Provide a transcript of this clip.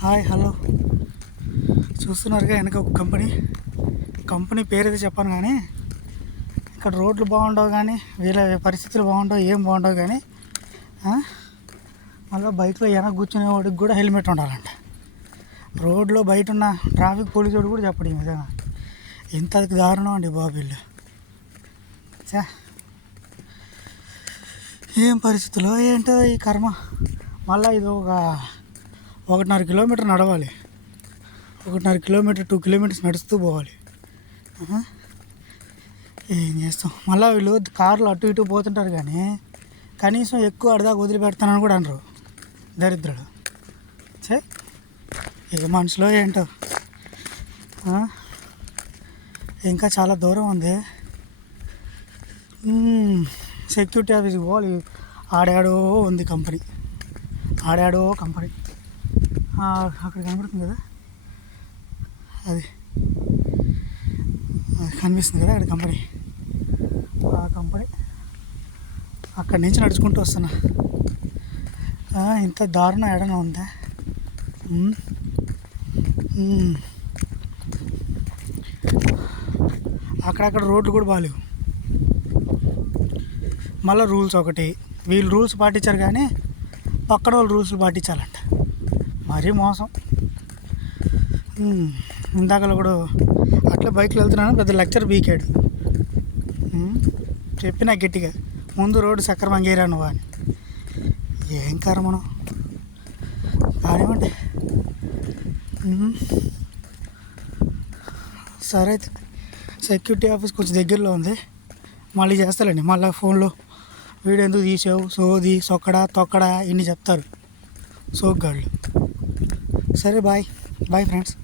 Hi hello చూస్తున్నారుగా వెనక ఒక కంపెనీ పేరు అయితే చెప్పాను, కానీ ఇక్కడ రోడ్లు బాగుండవు, కానీ వీళ్ళ పరిస్థితులు బాగుండవు, ఏం బాగుండవు. కానీ మళ్ళీ బైక్లో వెనక కూర్చునే వాడికి కూడా హెల్మెట్ ఉండాలంట. రోడ్లో బయట ఉన్న ట్రాఫిక్ పోలీసు వాడు కూడా చెప్పడం నిజంగా ఎంత దారుణం అండి బాబు వీళ్ళు. ఏం పరిస్థితుల్లో ఏంటో ఈ కర్మ. మళ్ళీ ఇది 1.5 కిలోమీటర్ నడవాలి, 1.5 కిలోమీటర్ 2 కిలోమీటర్స్ నడుస్తూ పోవాలి. ఏం చేస్తాం. మళ్ళీ వీళ్ళు కార్లు అటు ఇటు పోతుంటారు, కానీ కనీసం ఎక్కువ అడదాకా వదిలిపెడతానని కూడా అనరు దరిద్రుడు. ఇక మనుషులో ఏంటో. ఇంకా చాలా దూరం ఉంది. సెక్యూరిటీ ఆఫీస్కి పోవాలి. ఆడాడో ఉంది కంపెనీ, ఆడాడో కంపెనీ అక్కడ కనబడుతుంది కదా, అది కనిపిస్తుంది కదా అక్కడ కంపెనీ. ఆ కంపెనీ అక్కడి నుంచి నడుచుకుంటూ వస్తున్నా. ఇంత దారుణం ఏడనా ఉందా? అక్కడక్కడ రోడ్లు కూడా బాగాలేవు. మళ్ళీ రూల్స్ ఒకటి, వీళ్ళు రూల్స్ పాటించారు కానీ పక్కన వాళ్ళు రూల్స్ పాటించాలంట. మరీ మోసం. ఇందాకలో కూడా అట్లా బైక్లో వెళ్తున్నాను, పెద్ద లెక్చర్ బీకాడు. చెప్పినా గట్టిగా, ముందు రోడ్డు సక్రమంగా గీరా నువ్వు అని. ఏం కర్మను కానివ్వండి. సరే అయితే సెక్యూరిటీ ఆఫీస్ కొంచెం దగ్గరలో ఉంది, మళ్ళీ చేస్తానండి. మళ్ళీ ఫోన్లో వీడియో ఎందుకు తీసావు, సోది సొక్కడా తొక్కడా ఇన్ని చెప్తారు సోగ్గాళ్ళు. సరే బాయ్ ఫ్రెండ్స్.